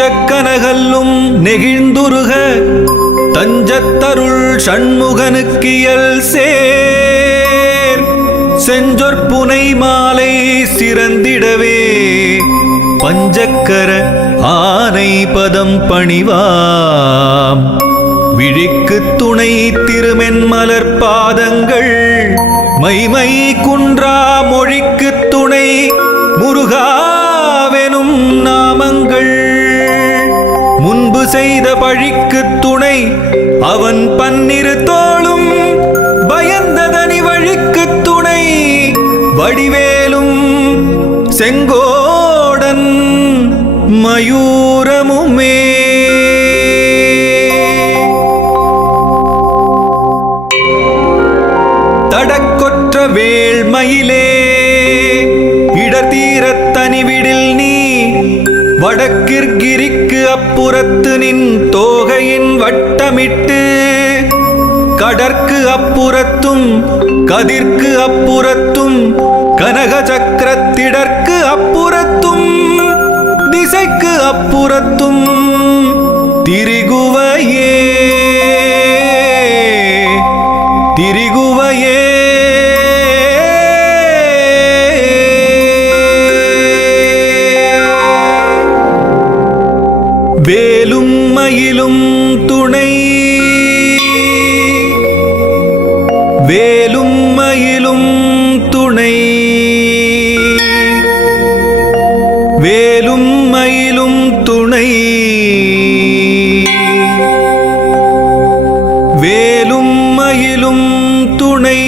நெஞ்சக்கனகல்லும் நெகிழ்ந்துருக தஞ்சத்தருள் சண்முகனுக்கியல் சேர் செஞ்சொற்புனை மாலை சிறந்திடவே பஞ்சக்கர ஆனை பதம் பணிவாம் விழிக்கு துணை திருமென்மலர் பாதங்கள் மைமை குன்றா மொழிக்கு துணை முருகாவெனும் நாமங்கள் முன்பு செய்த பழிக்கு துணை அவன் பன்னிரு தோளும் பயந்ததனி வழிக்கு துணை வடிவேலும் செங்கோடன் மயூரமுமே தடக்கொற்ற வேள்மயிலே இடத்தீரத் தனிவிடில் நீ வடக்கிற்கிரிக்கு அப்புறத்து நின் தோகையின் வட்டமிட்டு கடற்கு அப்புறத்தும் கதிர்க்கு அப்புறத்தும் கனக சக்கரத்திடற்கு அப்புறத்தும் திசைக்கு அப்புறத்தும் திரிகுவையே திரிகுவையே வேலும் மயிலும் துணை வேலும் மயிலும் துணை வேலும் மயிலும் துணை வேலும் மயிலும் துணை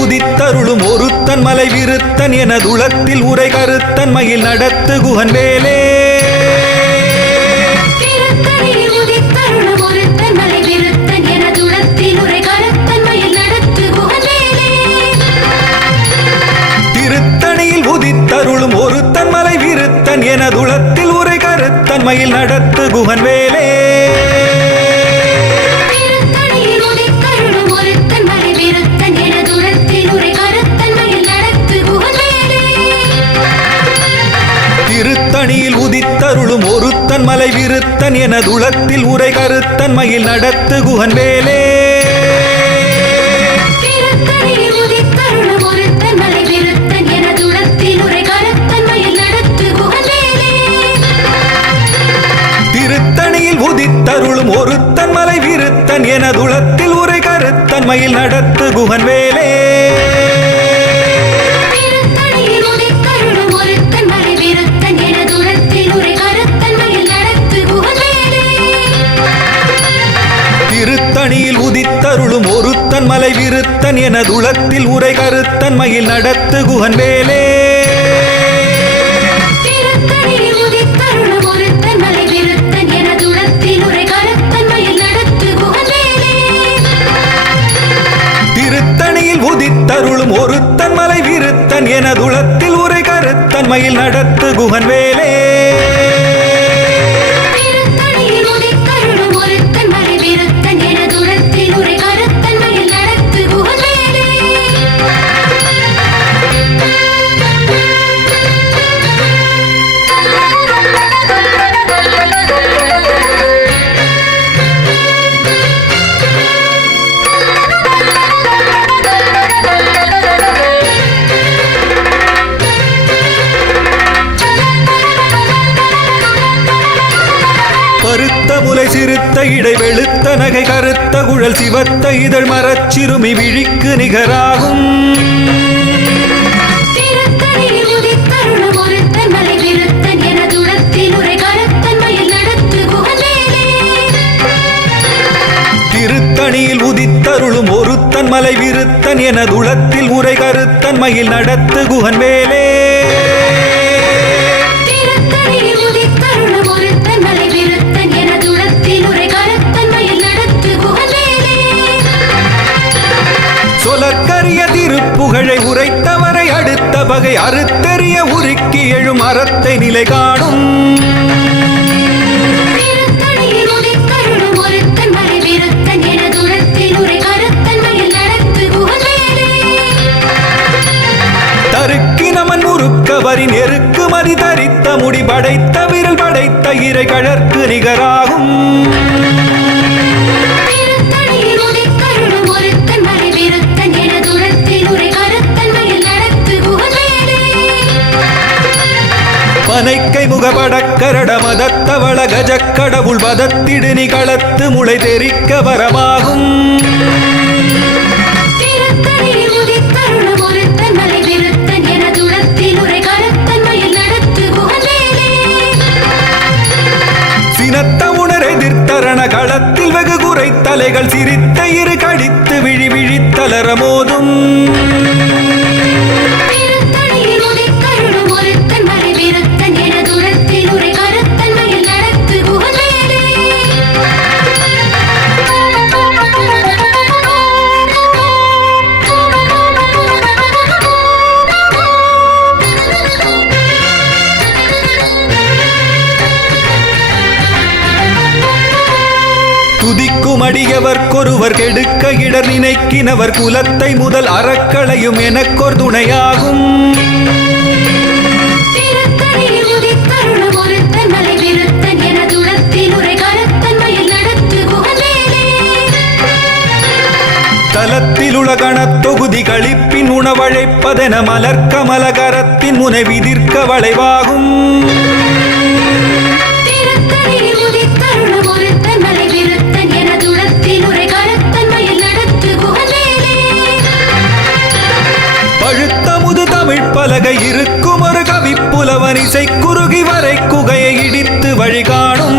உதித்தருளும் ஒருத்தன் மலை விருத்தன் எனதுளத்தில் உரை கருத்தன் மயில் நடத்து குகன் வேலே திருத்தணியில் உதித்தருளும் ஒருத்தன் மலை விருத்தன் எனதுளத்தில் உரை கருத்தன் மயில் நடத்து குகன் வேலே திருத்தணியில் உதித்தருளும் ஒருத்தன் மலை விருத்தன் எனதுளத்தில் உரை கருத்தன் மயில் நடத்து குகன் வேலே திருத்தணியில் உதித்தருளும் ஒருத்தன் மலை விருத்தன் எனதுளத்தில் உரை கருத்தன் மயில் நடத்து குகன் வேலே திருத்தணியில் உதித்தருளும் ஒருத்தன் மலை விருத்தன் எனதுளத்தில் உரை கருத்தன் மயில் நடத்து குகன் வேலே திருத்தணியில் உதித்தருளும் ஒருத்தன் மலை விருத்தன் எனதுளத்தில் உரை கருத்தன் மயில் நடத்து குகன் வேலே பருத்த முலை சிறுத்த இடை வெளுத்த நகை கருத்த குழல் சிவத்த இதழ் மரச்சிறுமி விழிக்கு நிகராகும் திருத்தணியில் உதித்தருளும் ஒருத்தன் மலை விருத்தன் எனதுளத்தில் உரை கருத்தன் மயில் நடத்து குகன் வேலே திருத்தணியில் புகழை உரைத்தவரை அடுத்த பகை அறுத்தெறிய உருக்கி எழும் அறத்தை நிலை காணும். தருக்கினமன் முறுக்கவரின் எருக்கு மதி தரித்த முடி படைத்த விரல் படைத்த இறை கழற்கு நிகராகும். பனைக்கை முகபடக்கரட மதத்தவள கஜக்கடவுள் வதத்திடு நிகளத்து முளை தெரிக்க வரமாகும். சினத்த உணர் எதிர்த்தரண களத்தில் வெகு குறை தலைகள் சிரித்த இரு கடித்து விழி விழித்தலர மோதும். துதிக்கும் அடியவர்க்கொருவர் கெடுக்க இடர் நினைக்கினவர் குலத்தை முதல் அறக்களையும் எனக்கொரு துணையாகும். தலத்தில் உலகணத் தொகுதி கழிப்பின் உணவழைப்பதென மலர்க்கமலகரத்தின் முனை விதிர்க்க வளைவாகும். பழுத்தமுது தமிழ் பலகை இருக்கும் ஒரு கவிப்புலவன் இசை குறுகி வரை குகையை இடித்து வழிகாணும்.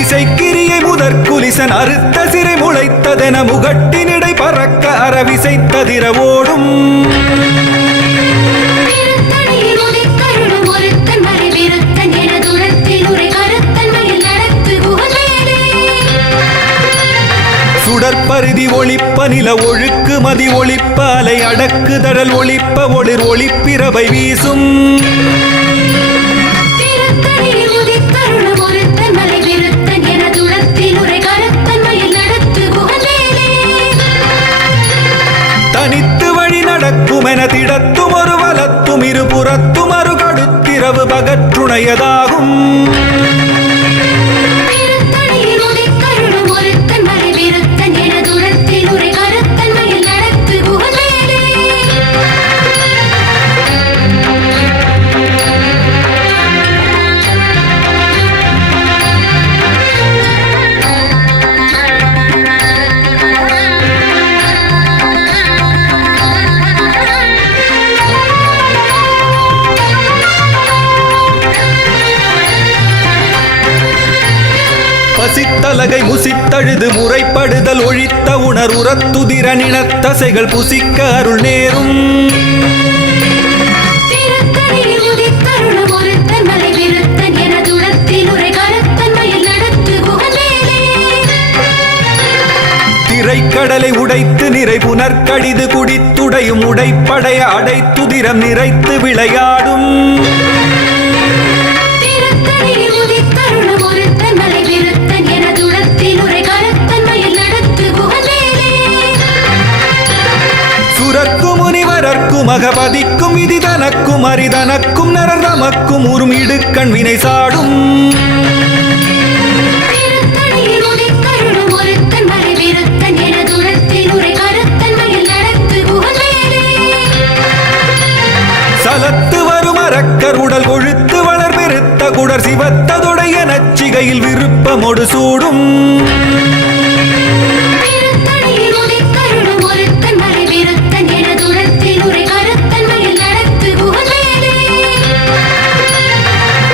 இசைக்கிரியை முதற் குலிசன் அறுத்த சிறை முளைத்ததென முகட்டினிடை பறக்க அறவிசைத்ததிர ஓடும். சுடற்பருதி ஒளிப்ப நில ஒழுக்கு மதி ஒளிப்ப அலை அடக்கு தடல் ஒளிப்ப ஒளிர் ஒளிப்பிரவை வீசும். தனித்து வழி நடக்கும் என திடத்தும் ஒரு வலத்தும் இருபுறத்தும் அரு கடுத்திரவு பகற்றுணையதாகும். பசித்தலகை முசித்தழுது முறைப்படுதல் ஒழித்த உணர் உரத்துதிர நினத்தசைகள் புசிக்க அருள் நேரும். திரைக்கடலை உடைத்து நிறை புனர்கடிது குடித்துடையும் உடைப்படைய அடைத்துதிரம் நிறைத்து விளையாடும். சுரக்கும் முனிவரர்க்கும் மகபதிக்கும் விதி தனக்கும் அரிதனக்கும் நரர் தமக்கும் உறும் இடுக்கண் வினை சாடும். சலத்து வரும் அரக்கர் உடல் கொழுத்து வளர் பெருத்த குடர் சிவத்ததுடைய நச்சிகையில் விருப்பமொடு சூடும்.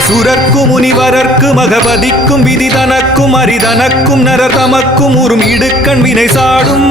சுரர்க்கும் முனிவரர்க்கு மகபதிக்கும் விதி தனக்கும் அரிதனக்கும் நரர் தமக்கும் உறும் இடுக்கண் வினை சாடும்.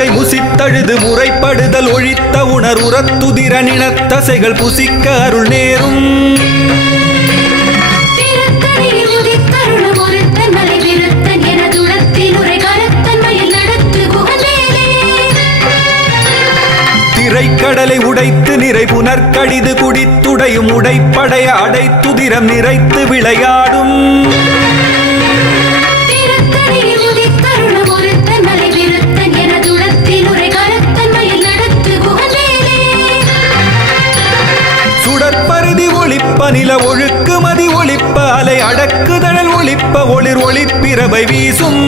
பலகை முசித்தழுது முறைப்படுதல் ஒழித்த உணர் உரத்துதிர நினத்தசைகள் புசிக்க அருள் நேரும் திரைக்கடலை உடைத்து நிறை புனர்கடிது குடித்துடையும் உடைப்படைய அடைத்துதிரம் நிறைத்து விளையாடும் சுடற்பருதி ஒளிப்ப நில ஒழுக்கு மதி ஒளிப்ப அலை அடக்குதழல் ஒளிப்ப ஒளிர் ஒளிப்பிரபை வீசும்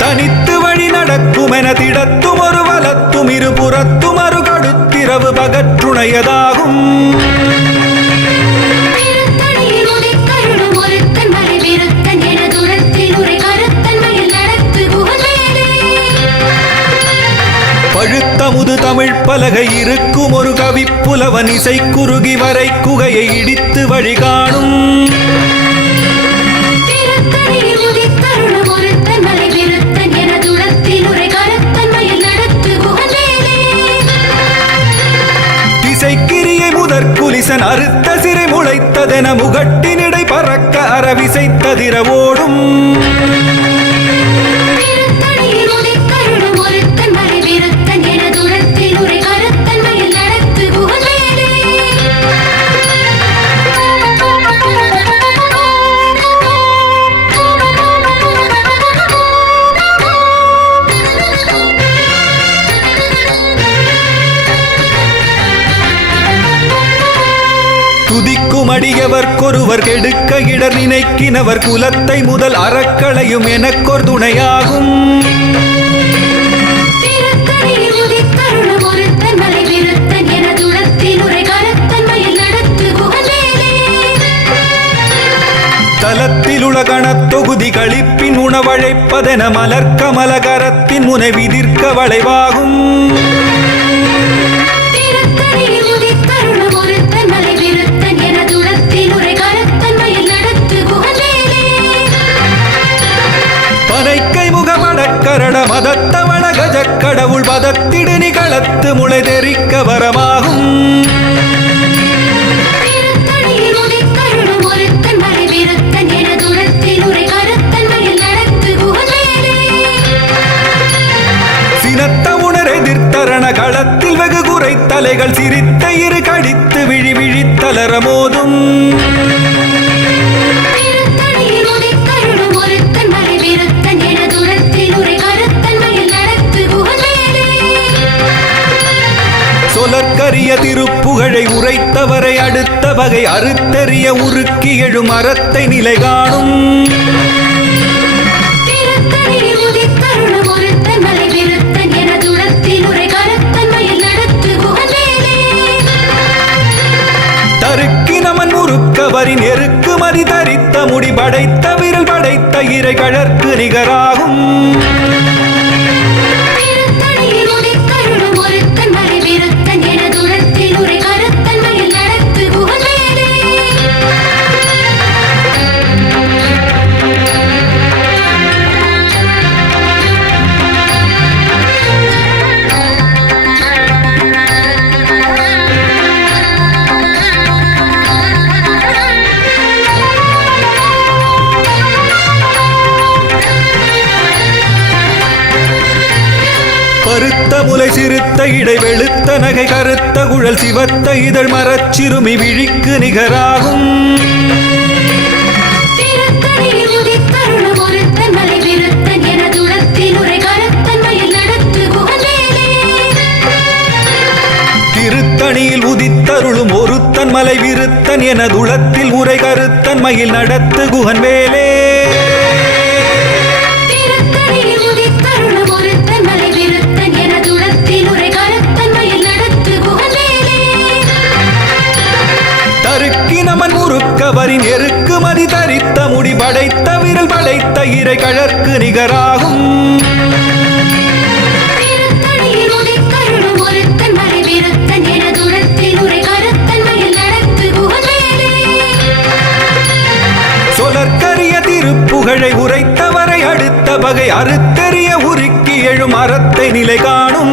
தனித்து வழி நடக்குமென திடத்தும் ஒரு வலத்தும் இருபுறத்தும் அரு கடுத்திரவு பகற்றுணையதாகும் பழுத்தமுது தமிழ் பலகை இருக்கும் ஒரு கவிப்புலவன் இசை குறுகி வரை குகையை இடித்து வழிகாணும் திசைக்கிரியை முதற்குலிசன் அறுத்த சிறை முளைத்ததென முகட்டினிடை பறக்க அறவிசைத்ததிர ஓடும் துதிக்கும் அடியவர்க்கொருவர் கெடுக்க இடர் நினைக்கினவர் குலத்தை முதல் அறக்களையும் எனக்கொரு துணையாகும் தலத்தில் உலகணத் தொகுதி களிப்பின் உணவழைப்பதென மலர்க்கமலகரத்தின் முனை விதிர்க்க வளைவாகும் பனைக்கை முகமடக்கரட மதத்தவள கஜக்கடவுள் பதத்திடு நிகழத்து முளை தெரிக்க வரமாகும் சினத்த உணர் எதிர்த்தரண களத்தில் வெகு குறை தலைகள் சிரித்த இரு கடித்து விழி விழித்தலர மோதும் சொலற்கரிய திருப்புகழை உரைத்தவரை அடுத்த வகை அறுத்தறிய உருக்கி எழும் அறத்தை நிலை காணும் தருக்கினமன் முறுக்கவரின் எருக்கு மதி தரித்த முடி படைத்த விரல் படைத்த இறை கழற்கு நிகராகும் பருத்த முலை சிறுத்த இடை வெளுத்த நகை கருத்த குழல் சிவத்த இதழ் மரச்சிறுமி விழிக்கு நிகராகும் திருத்தணியில் உதித்தருளும் ஒருத்தன் மலை விருத்தன் என துளத்தில் உரை கருத்தன் மயில் நடத்து குகன் வேலே தருக்கினமன் முறுக்கவரின் எருக்கு மதி தரித்த முடி படைத்த விரல் படைத்த இறை கழற்கு நிகராகும் திருத்தணியில் உதித்தருளும் ஒருத்தன் மலை விருத்தன் என துளத்தில் உரை கருத்தன் மயில் புகழை உரைத்தவரை அடுத்த பகை அறுத்தெறிய உருக்கி எழும் அறத்தை நிலை காணும்.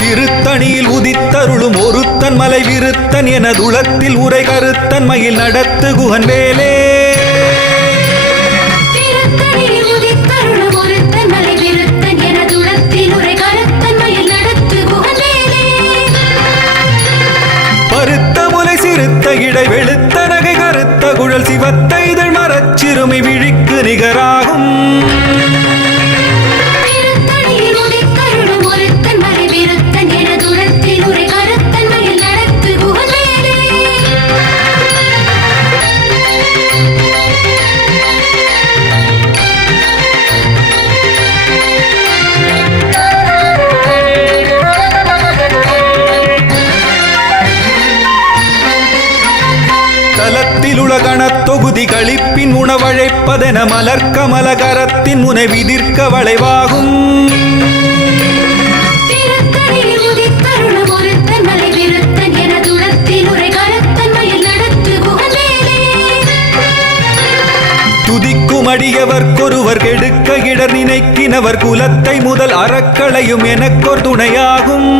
திருத்தணியில் உதித்தருளும் ஒருத்தன் மலை விருத்தன் என துளத்தில் உரை கருத்தன்மையில் நடத்து குகன் வேலே. பருத்த முலை சிறுத்த இடை வெளுத்த நகை கருத்த குழல் சிவத்த இதழ் மரச்சிறுமி விழிக்கு நிகராகும். தொகுதி களிப்பின் உணவழைப்பதென மலர்கமல கரத்தின் முனை விதிர்க்க வளைவாகும். துதிக்கும் அடியவர்க்கொருவர் கெடுக்க இடர் நினைக்கினவர் குலத்தை முதல் அறக்களையும் எனக்கொரு துணையாகும்.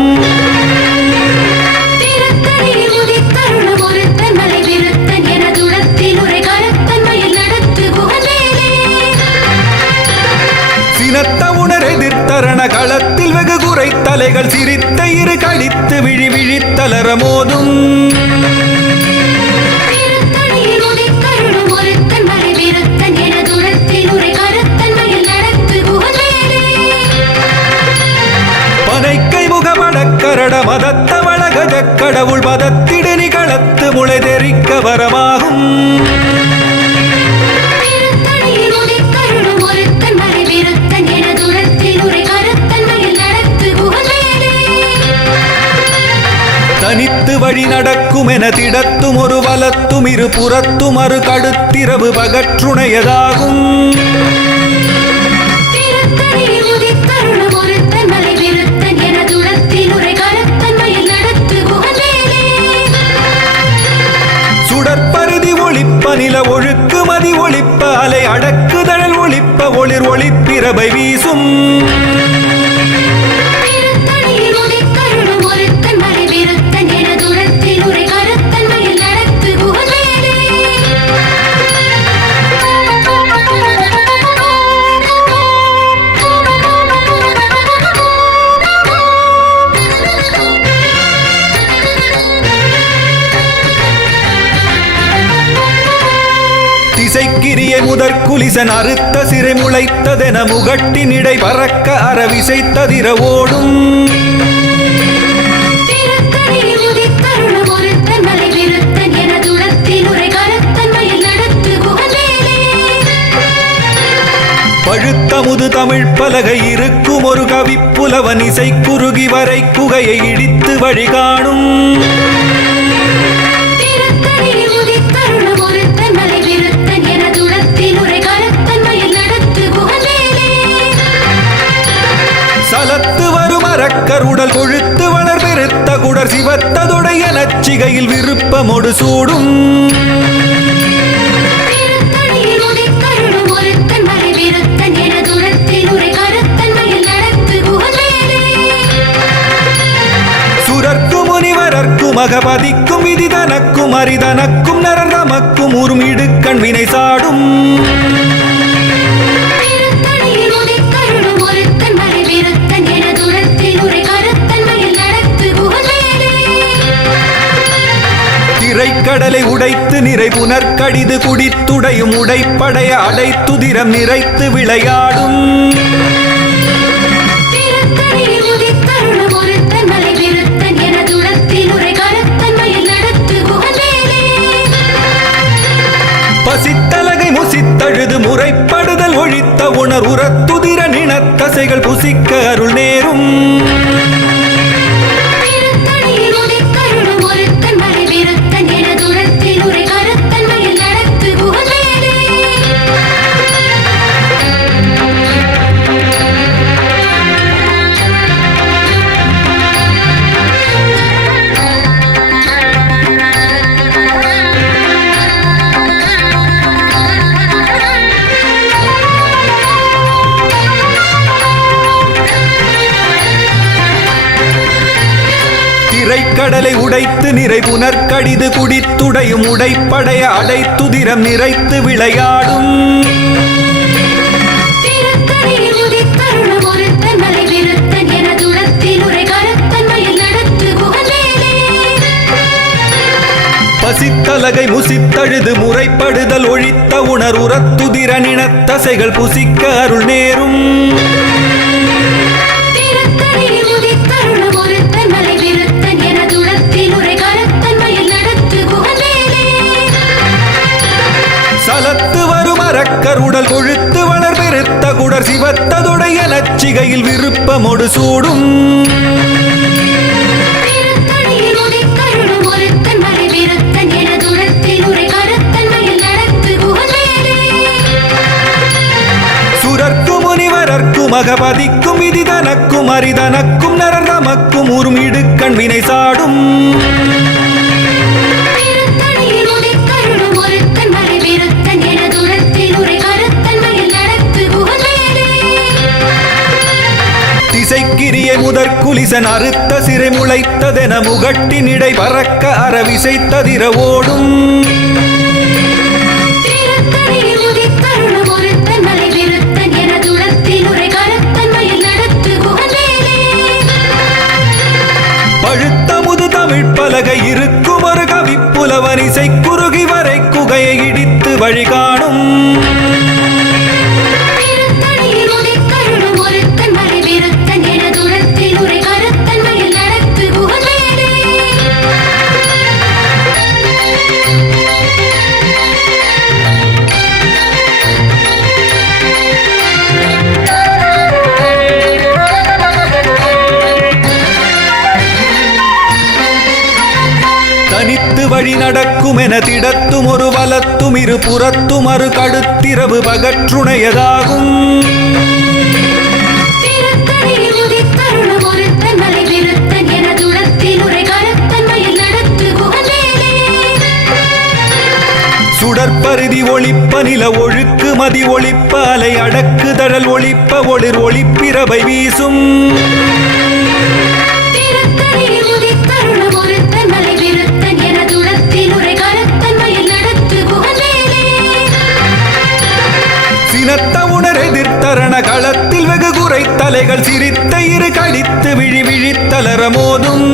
சினத்த உணர் எதிர்த்தரண களத்தில் வெகு குறை தலைகள் சிரித்த இரு கழித்து விழி விழித்தலர மோதும். பனைக்கை முகமடக்கரட மதத்த வளகஜ கடவுள் மதத்திடு நிகளத்து முளை தெரிக்க வரமாகும். தனித்து வழி நடக்கும் என திடத்தும் ஒரு வலத்தும் இரு புறத்தும் அரு கடுத்திரவு பகற்றுணையதாகும். சுடற்பருதி ஒளிப்ப நில ஒழுக்கு மதி ஒளிப்ப அலை அடக்குதழல் ஒளிப்ப ஒளிர் ஒளிப்பிரபை வீசும். திசைக்கிரியை முதற் குலிசன் அறுத்த சிறை முளைத்ததென முகட்டின் இடை பறக்க அறவிசைத்ததிர ஓடும். பழுத்தமுது தமிழ் பலகை இருக்கும் ஒரு கவிப்புலவன் இசை குறுகி வரை குகையை இடித்து வழிகாணும். சலத்து வரும் அரக்கருடல் கொழுத்து வளர் பெருத்த குடர் சிவத்ததுடைய நச்சிகையில் விருப்பமொடு சூடும். சுரர்க்கு முனிவரர்க்கு மகபதிக்கும் விதி தனக்கும் அரிதனக்கும் நரர் தமக்கும் உறும் இடுக்கண் வினை சாடும். திரைக்கடலை உடைத்து நிறை புனர்கடிது குடித்துடையும் உடைப்படைய அடைத்துதிரம் நிறைத்து விளையாடும். பசித்தலகை முசித்தழுது முறைப்படுதல் ஒழித்த உணர் உரத்துதிர நினத்தசைகள் புசிக்க அருள் நேரும். திரைக்கடலை உடைத்து நிறை புனற்கடிது குடித்துடையும் உடைப்படைய அடைத்துதிரம் நிறைத்து விளையாடும் பசித்தலகை முசித்தழுது முறைப்படுதல் ஒழித்த உணர் உரத்துதிர நினத்தசைகள் புசிக்க அருள் நேரும் சலத்து வரும் அரக்கர் உடல் கொழுத்து வளர் பெருத்த குடர் சிவத்ததுடைய நச்சிகையில் விருப்பமொடு சூடும் சுரர்க்கும் முனிவரர்க்கும் மகபதிக்கும் விதிதனக்கும் அரிதனக்கும் நரர் தமக்கும் உறும் இடுக்கண் வினை சாடும் திசைக்கிரிய முதற்குலிசன் அறுத்த சிறை முளைத்ததென முகட்டின் இடை பறக்க அறவிசைத்ததிர ஓடும் பழுத்த முது தமிழ் பலகை இருக்கும் ஒரு கவிப்புலவனிசை குறுகி வரை குகையை இடித்து வழிகாணும் தனித்து வழி நடக்கும் என திடத்தும் ஒரு வலத்தும் இரு புறத்தும் அரு கடுத்திரவு பகற்றுணையதாகும் சுடற்பருதி ஒளிப்ப நில ஒழுக்கு மதி ஒளிப்ப அலை அடக்கு தழல் ஒளிப்ப ஒளிர் ஒளிப்பிரபை வீசும் சினத்த உணர் எதிர்த்தரண களத்தில் வெகு குறை தலைகள் சிரித்த இரு கடித்து விழி விழித்தலர மோதும்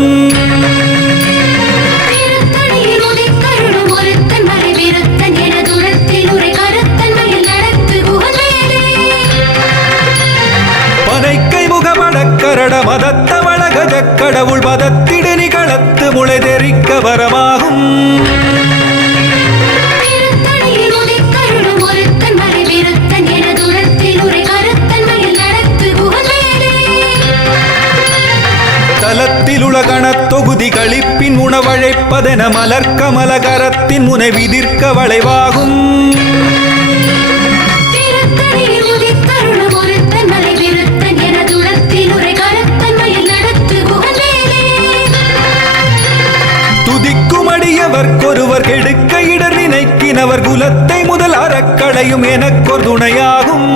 பனைக்கை முகமடக்கரட மதத்த வளகஜ கடவுள் மதத்திடு நிகழத்து முளை தெரிக்க வரமாகும் தலத்தில் உலகண தொகுதி கழிப்பின் உணவழைப்பதென மலர்க்கமல கரத்தின் முனை விதிர்க்க வளைவாகும் துதிக்கும் அடியவர்க்கொருவர் கெடுக்க இடர் நினைக்கினவர் குலத்தை முதல் அறக்களையும் எனக்கொரு துணையாகும்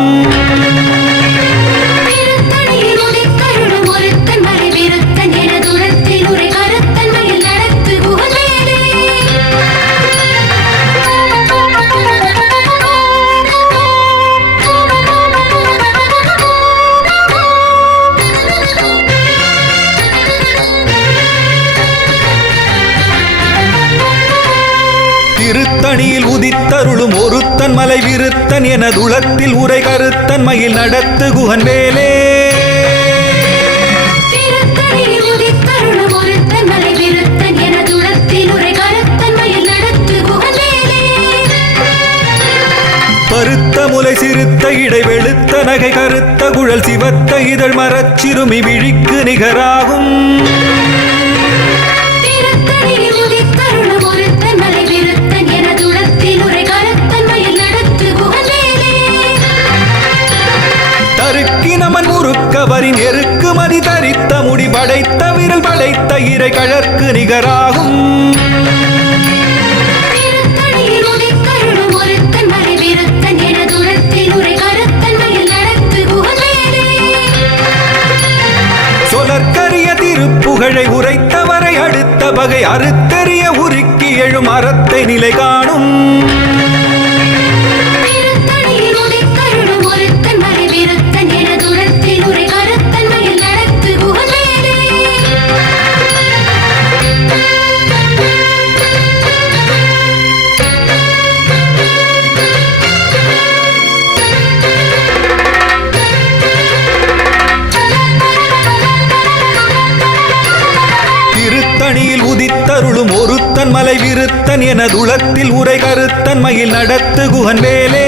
திருத்தணியில் உதித்தருளும் ஒருத்தன் மலை விருத்தன் என துளத்தில் உரை கருத்தன் மயில் நடத்து குகன் வேலே பருத்த முலை சிறுத்த இடை வெளுத்த நகை கருத்த குழல் சிவத்த இதழ் மரச்சிறுமி விழிக்கு நிகராகும் தருக்கினமன் முறுக்கவரின் எருக்கு மதி தரித்த முடி படைத்த விரல் படைத்த இறை கழற்கு நிகராகும் சொலற்கரிய திருப்புகழை உரைத்தவரை பகை அறுத்தெறிய உருக்கி எழும் அறத்தை நிலை காணும். திருத்தணியில் உதித்தருளும் ஒருத்தன் மலை விருத்தன் எனதுளத்தில் உரை கருத்தன் மயில் நடத்து குகன் வேலே.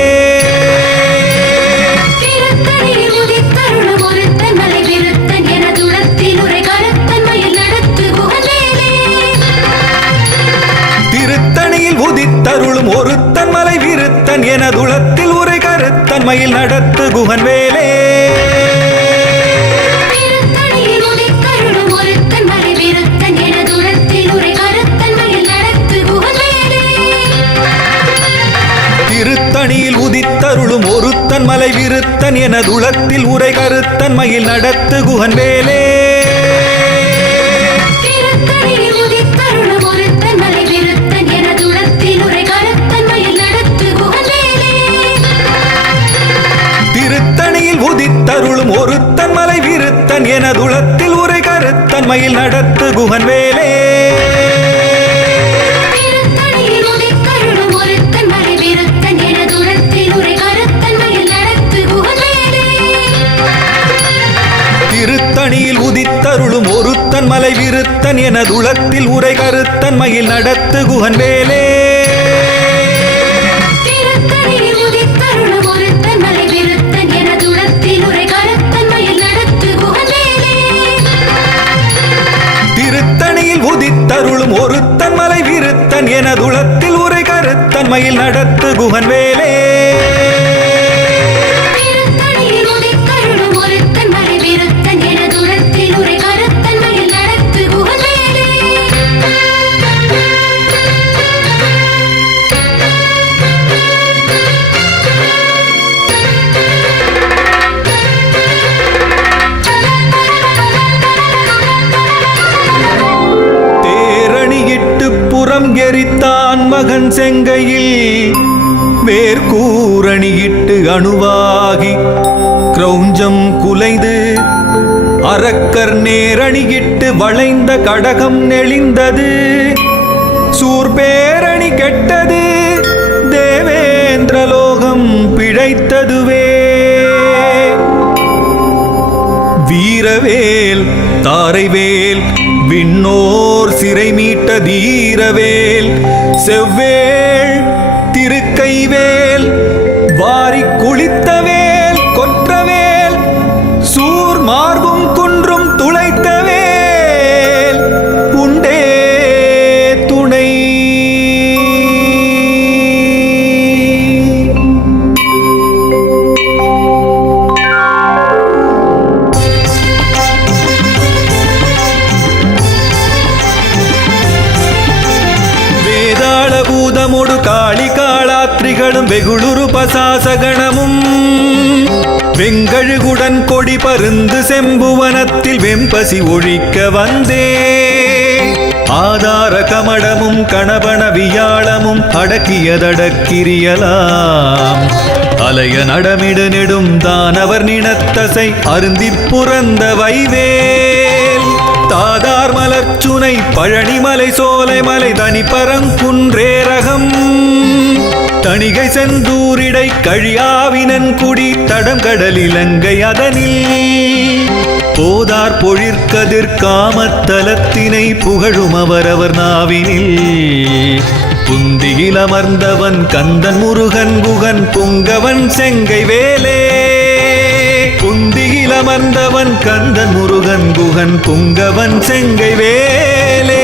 திருத்தணியில் உதித்தருளும் ஒருத்தன் மலை விருத்தன் எனதுளத்தில் உரை கருத்தன் மயில் நடத்து குகன் வேலே. திருத்தணியில் உதித்தருளும் ஒருத்தன் மலை விருத்தன் எனதுளத்தில் உரை கருத்தன் மயில் நடத்து குகன் வேலே. திருத்தணியில் உதித்தருளும் ஒருத்தன் மலை விருத்தன் எனதுளத்தில் உரை கருத்தன் மயில் நடத்து குகன் வேலே. திருத்தணியில் உதித்தருளும் ஒருத்தன் மலை விருத்தன் எனதுளத்தில் உரை கருத்தன் மயில் நடத்து குகன் வேலே. திருத்தணியில் உதித்தருளும் ஒருத்தன் மலை விருத்தன் எனதுளத்தில் உரை கருத்தன் மயில் நடத்து குகன் வேலே. எரித்தான் மகன் செங்கையில் வேர்கூரணியிட்டு அணுவாகி கிரௌஞ்சம் குலைந்து அரக்கர் நேரணியிட்டு வளைந்த கடகம் நெளிந்தது. சூர்பேரணி கெட்டது தேவேந்திரலோகம் பிழைத்ததுவே. வீரவேல் தாரைவேல் விண்ணோர் சிறை மீட்ட தீரவேல் செவ்வேள் திருக்கைவேல் வாரி குளித்தவேல் கொற்றவேல் சூர் மார்பும் குன்றும் துளைத்தவேல் உண்டே துணை. பூதமுடு காளி காளாத்ரிகளும் வெகுளுரு பசாசகணமும் வெங்கழுகுடன் கொடி பருந்து செம்புவனத்தில் வெம்பசி ஒழிக்க வந்தே. ஆதார கமடமும் கணபன வியாழமும் அடக்கியதடக்கிரியலாம். அலைய நடமிடு நெடும் தானவர் நினத்தசை அருந்தி புறந்த வைவேல். தாதார் மலர்ச்சுனை பழனிமலை சோலைமலை தனி பரங்குன்றேரகம் தணிகை செந்தூரிடை கழியாவினன் குடி தடம் கடல் இலங்கை அதனில் போதார் பொழிற்கதிர் காமத்தலத்தினை புகழும் அவரவர் நாவினில். புந்தியில் அமர்ந்தவன் கந்தன் முருகன் குகன் புங்கவன் செங்கை வேலே. புந்தியில் அமர்ந்தவன் கந்தன் முருகன் குகன் புங்கவன் செங்கை வேலே.